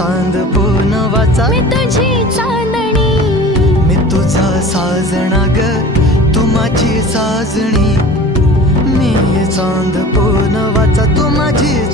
सांद वाचा. मी तुझी चांदणी. मी तुझा साजणा ग तू माझी साजणी. मी चांद वाचा तू माझी